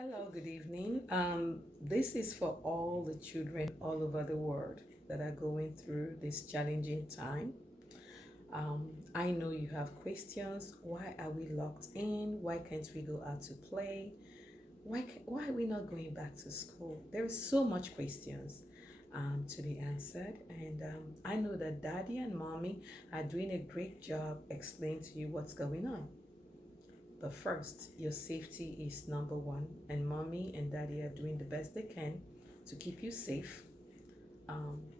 Hello, good evening. This is for all the children all over the world that are going through this challenging time. I know you have questions. Why are we locked in? Why can't we go out to play? Why are we not going back to school? There is so much questions to be answered, and I know that Daddy and Mommy are doing a great job explaining to you what's going on. But first, your safety is number one, and mommy and daddy are doing the best they can to keep you safe.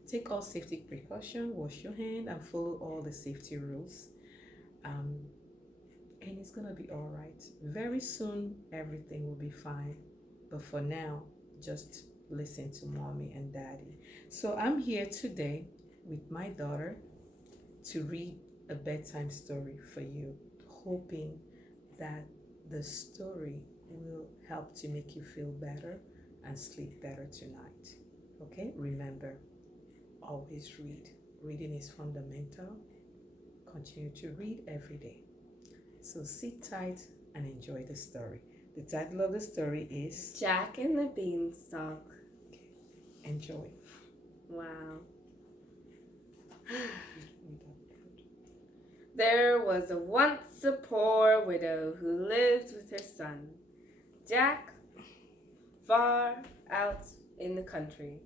Take all safety precaution, wash your hand, and follow all the safety rules. Um, and it's gonna be all right. Very soon, everything will be fine. But for now, just listen to mommy and daddy. So I'm here today with my daughter to read a bedtime story for you, hoping that the story will help to make you feel better and sleep better tonight. Okay, remember, always read. Reading is fundamental. Continue to read every day. So sit tight and enjoy the story. The title of the story is Jack and the Beanstalk. Okay, enjoy. Wow. There was once a poor widow who lived with her son, Jack, far out in the country.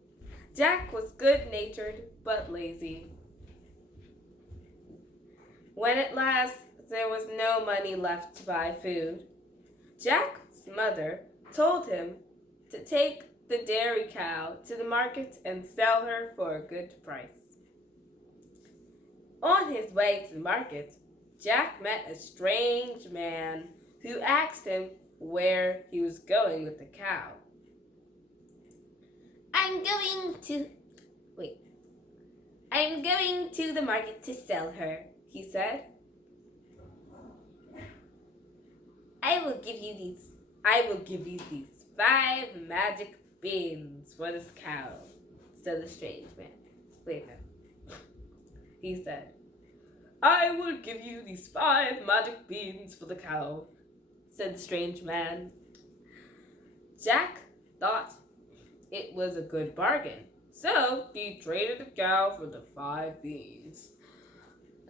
Jack was good-natured but lazy. When at last there was no money left to buy food, Jack's mother told him to take the dairy cow to the market and sell her for a good price. On his way to the market, Jack met a strange man who asked him where he was going with the cow. I'm going to the market to sell her, he said. I will give you these 5 magic beans for this cow, said the strange man. Wait a minute. He said, I will give you these 5 magic beans for the cow, said the strange man. Jack thought it was a good bargain, so he traded the cow for the 5 beans.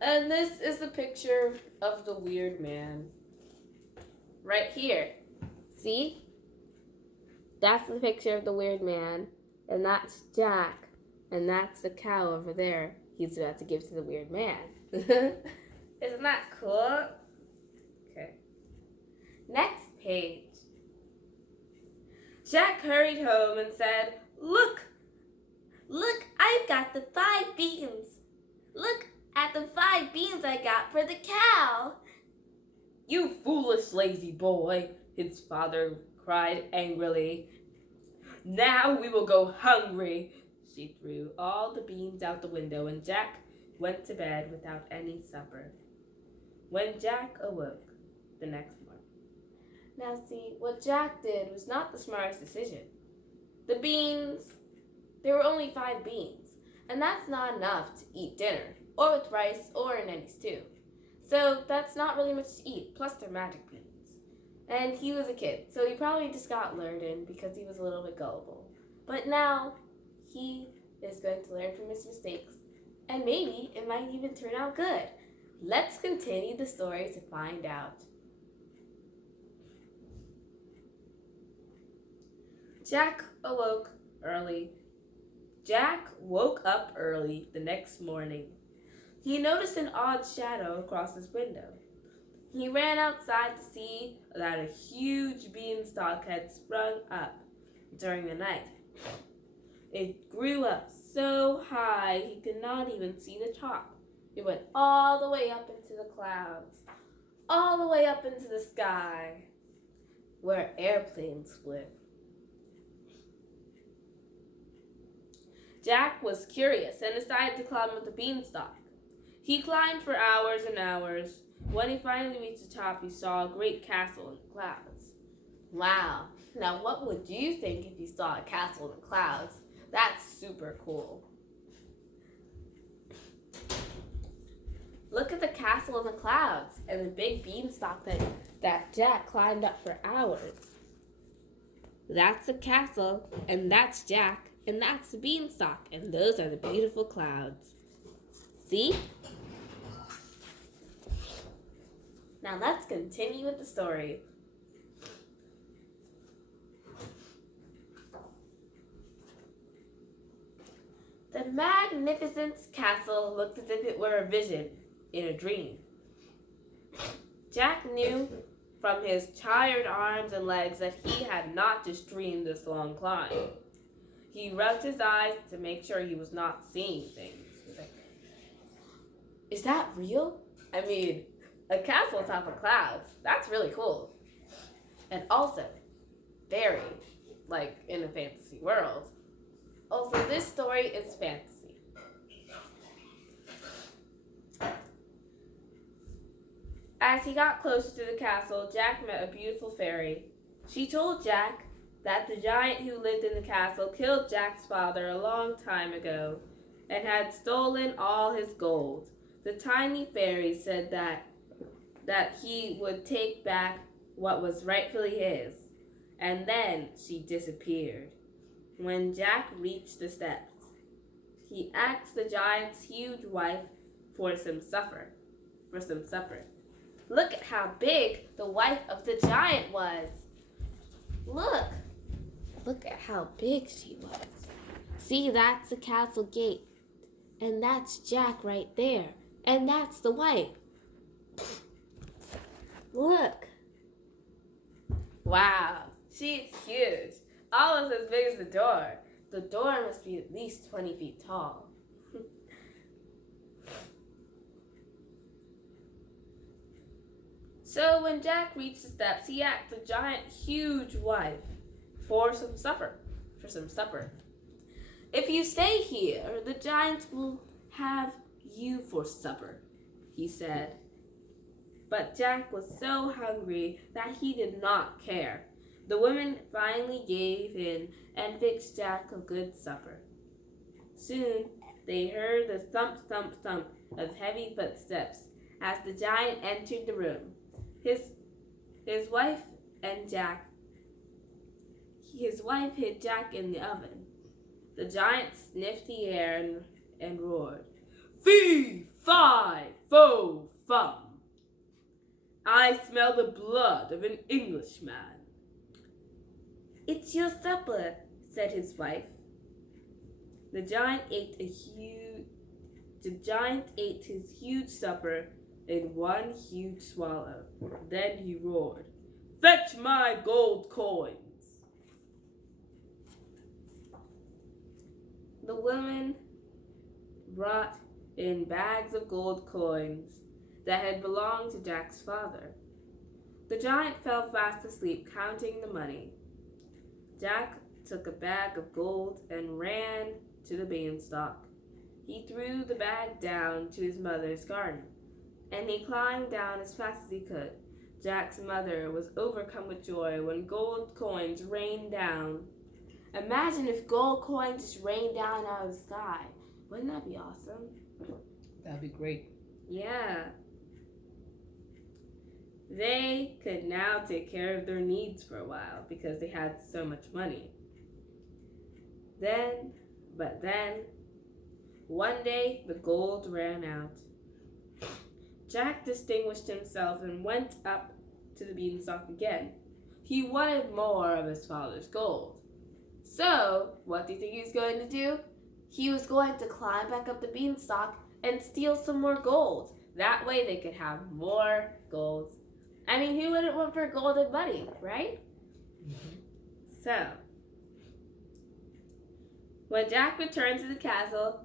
And this is the picture of the weird man. Right here. See? That's the picture of the weird man, and that's Jack, and that's the cow over there he's about to give to the weird man. Isn't that cool? Okay. Next page. Jack hurried home and said, Look, I've got the 5 beans. Look at the 5 beans I got for the cow. You foolish, lazy boy, his father cried angrily. Now we will go hungry. She threw all the beans out the window, and Jack went to bed without any supper. When Jack awoke the next morning. Now see, what Jack did was not the smartest decision. The beans, there were only 5 beans, and that's not enough to eat dinner, or with rice, or in any stew. So that's not really much to eat, plus they're magic beans. And he was a kid, so he probably just got lured in because he was a little bit gullible. But now, he is going to learn from his mistakes, and maybe it might even turn out good. Let's continue the story to find out. Jack woke up early the next morning. He noticed an odd shadow across his window. He ran outside to see that a huge beanstalk had sprung up during the night. It grew up so high he could not even see the top. It went all the way up into the clouds, all the way up into the sky, where airplanes flew. Jack was curious and decided to climb up the beanstalk. He climbed for hours and hours. When he finally reached the top, he saw a great castle in the clouds. Wow. Now what would you think if you saw a castle in the clouds? That's super cool. Look at the castle in the clouds and the big beanstalk that Jack climbed up for hours. That's the castle, and that's Jack, and that's the Beanstalk, and those are the beautiful clouds. See? Now let's continue with the story. The magnificent castle looked as if it were a vision in a dream. Jack knew from his tired arms and legs that he had not just dreamed this long climb. He rubbed his eyes to make sure he was not seeing things. He's like, is that real? I mean, a castle on top of clouds. That's really cool. And also, very, like, in a fantasy world. Also, this story is fantasy. As he got closer to the castle, Jack met a beautiful fairy. She told Jack that the giant who lived in the castle killed Jack's father a long time ago and had stolen all his gold. The tiny fairy said that he would take back what was rightfully his, and then she disappeared. When Jack reached the steps, he asked the giant's huge wife for some supper. Look at how big the wife of the giant was. Look at how big she was. See, that's the castle gate. And that's Jack right there. And that's the wife. Look. Wow, she's huge. Almost as big as the door. The door must be at least 20 feet tall. So when Jack reached the steps, he asked the giant huge wife for some supper. If you stay here, the giants will have you for supper, he said. But Jack was so hungry that he did not care. The woman finally gave in and fixed Jack a good supper. Soon they heard the thump, thump, thump of heavy footsteps as the giant entered the room. His wife hid Jack in the oven. The giant sniffed the air and roared, "Fee, fi, fo, fum! I smell the blood of an Englishman." "It's your supper," said his wife. The giant ate his huge supper in one huge swallow. Then he roared, "Fetch my gold coins!" The woman brought in bags of gold coins that had belonged to Jack's father. The giant fell fast asleep counting the money. Jack took a bag of gold and ran to the beanstalk. He threw the bag down to his mother's garden, and he climbed down as fast as he could. Jack's mother was overcome with joy when gold coins rained down. Imagine if gold coins just rained down out of the sky. Wouldn't that be awesome? That'd be great. Yeah. They could now take care of their needs for a while because they had so much money. But then, one day the gold ran out. Jack distinguished himself and went up to the beanstalk again. He wanted more of his father's gold. So, what do you think he was going to do? He was going to climb back up the beanstalk and steal some more gold. That way they could have more gold. I mean, who wouldn't want for gold and money, right? Mm-hmm. So, when Jack returned to the castle,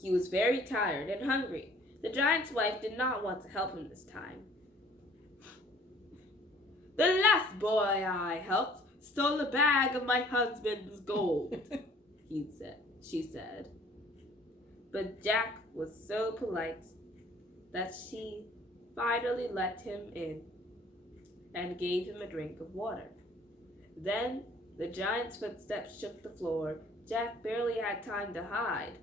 he was very tired and hungry. The giant's wife did not want to help him this time. "The last boy I helped stole a bag of my husband's gold," she said. But Jack was so polite that she finally let him in and gave him a drink of water. Then the giant's footsteps shook the floor. Jack barely had time to hide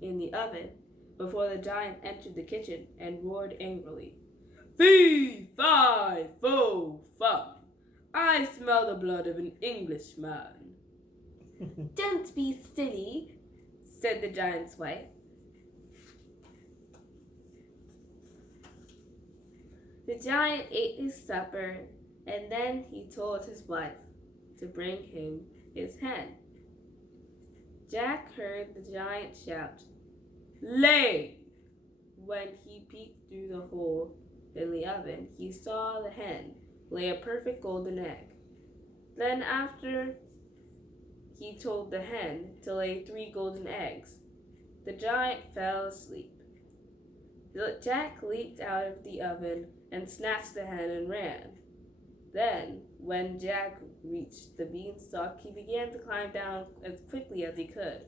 in the oven before the giant entered the kitchen and roared angrily, "Fee, fi, fo, fum! I smell the blood of an Englishman. Don't be silly, said the giant's wife. The giant ate his supper, and then he told his wife to bring him his hen. Jack heard the giant shout, "Lay!" When he peeked through the hole in the oven, he saw the hen lay a perfect golden egg. Then after he told the hen to lay 3 golden eggs, the giant fell asleep. Jack leaped out of the oven and snatched the hen and ran. Then, when Jack reached the beanstalk, he began to climb down as quickly as he could.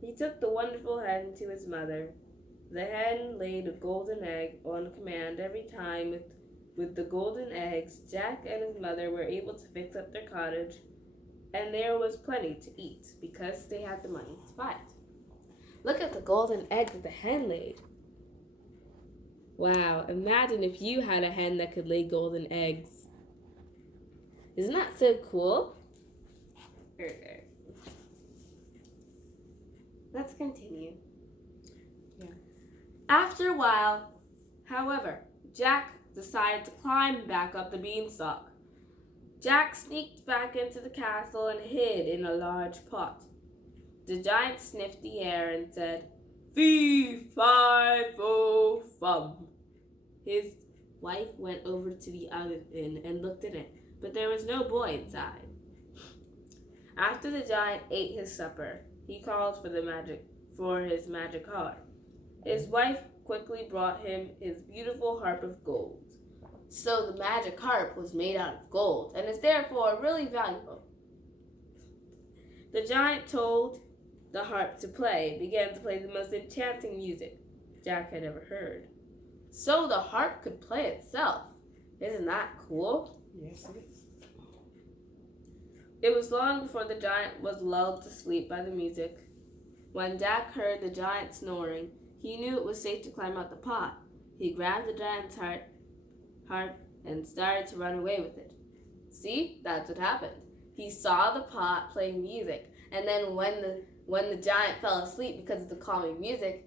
He took the wonderful hen to his mother. The hen laid a golden egg on command every time. With the golden eggs, Jack and his mother were able to fix up their cottage, and there was plenty to eat because they had the money to buy it. Look at the golden egg that the hen laid. Wow, imagine if you had a hen that could lay golden eggs. Isn't that so cool? Okay. Let's continue. Yeah. After a while, however, Jack decided to climb back up the beanstalk. Jack sneaked back into the castle and hid in a large pot. The giant sniffed the air and said, "Fee, fi, fo, fum." His wife went over to the oven and looked in it, but there was no boy inside. After the giant ate his supper, he called for his magic harp. His wife quickly brought him his beautiful harp of gold. So the magic harp was made out of gold and is therefore really valuable. The giant told the harp to play, began to play the most enchanting music Jack had ever heard. So the harp could play itself. Isn't that cool? Yes, it is. It was long before the giant was lulled to sleep by the music. When Jack heard the giant snoring, he knew it was safe to climb out the pot. He grabbed the giant's harp and started to run away with it. See, that's what happened. He saw the pot playing music, and then when the giant fell asleep because of the calming music,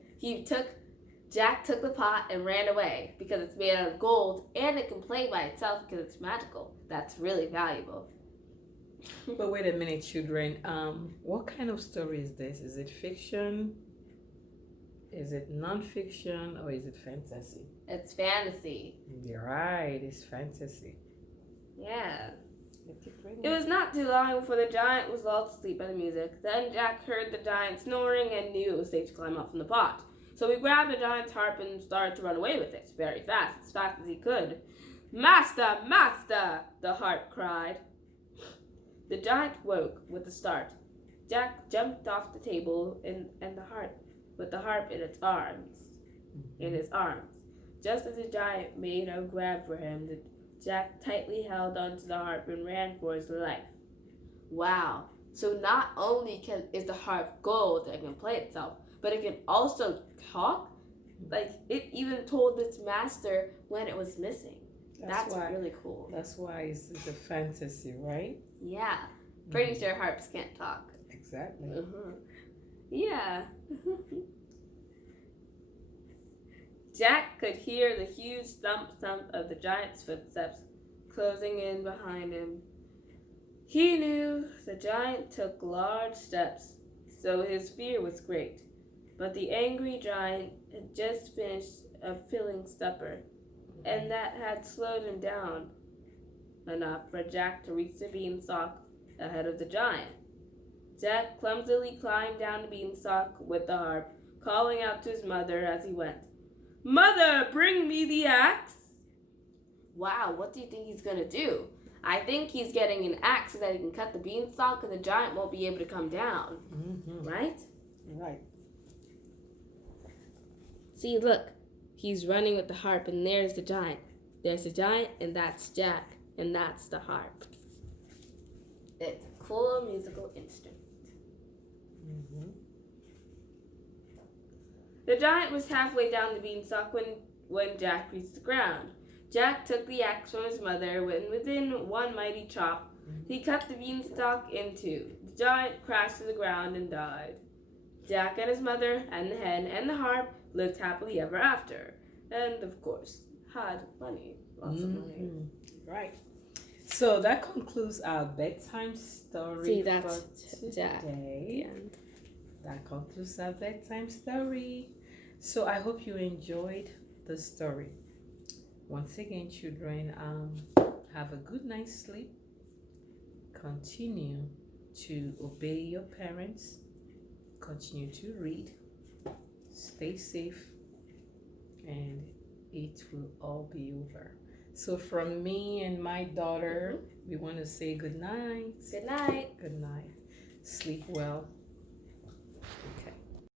Jack took the pot and ran away because it's made out of gold and it can play by itself because it's magical. That's really valuable. But wait a minute, children. What kind of story is this? Is it fiction? Is it non-fiction, or is it fantasy? It's fantasy. You're right, it's fantasy. Yeah. Keep reading. It was not too long before the giant was lulled to sleep by the music. Then Jack heard the giant snoring and knew it was safe to climb up from the pot. So he grabbed the giant's harp and started to run away with it, very fast, as fast as he could. "Master, master!" the harp cried. The giant woke with a start. Jack jumped off the table with the harp in his arms. Just as the giant made a grab for him, Jack tightly held onto the harp and ran for his life. Wow. So not only is the harp gold and can play itself, but it can also talk. Like, it even told its master when it was missing. That's really cool. That's why it's a fantasy, right? Yeah. Pretty sure harps can't talk. Exactly. Yeah. Jack could hear the huge thump of the giant's footsteps closing in behind him. He knew the giant took large steps, so his fear was great. But the angry giant had just finished a filling supper, and that had slowed him down enough for Jack to reach the beanstalk ahead of the giant. Jack clumsily climbed down the beanstalk with the harp, calling out to his mother as he went, "Mother, bring me the axe!" Wow, what do you think he's going to do? I think he's getting an axe so that he can cut the beanstalk and the giant won't be able to come down. Right? Right. See, look. He's running with the harp, and there's the giant. There's the giant, and that's Jack, and that's the harp. It's a cool musical instrument. The giant was halfway down the beanstalk when Jack reached the ground. Jack took the axe from his mother when within one mighty chop, he cut the beanstalk in two. The giant crashed to the ground and died. Jack and his mother and the hen and the harp lived happily ever after. And, of course, had money. Lots of money. Right. So that concludes our bedtime story. See, that's for Jack at the today. end. That concludes our bedtime story. So I hope you enjoyed the story. Once again, children, have a good night's sleep. Continue to obey your parents. Continue to read. Stay safe. And it will all be over. So from me and my daughter, we want to say good night. Good night. Good night. Sleep well.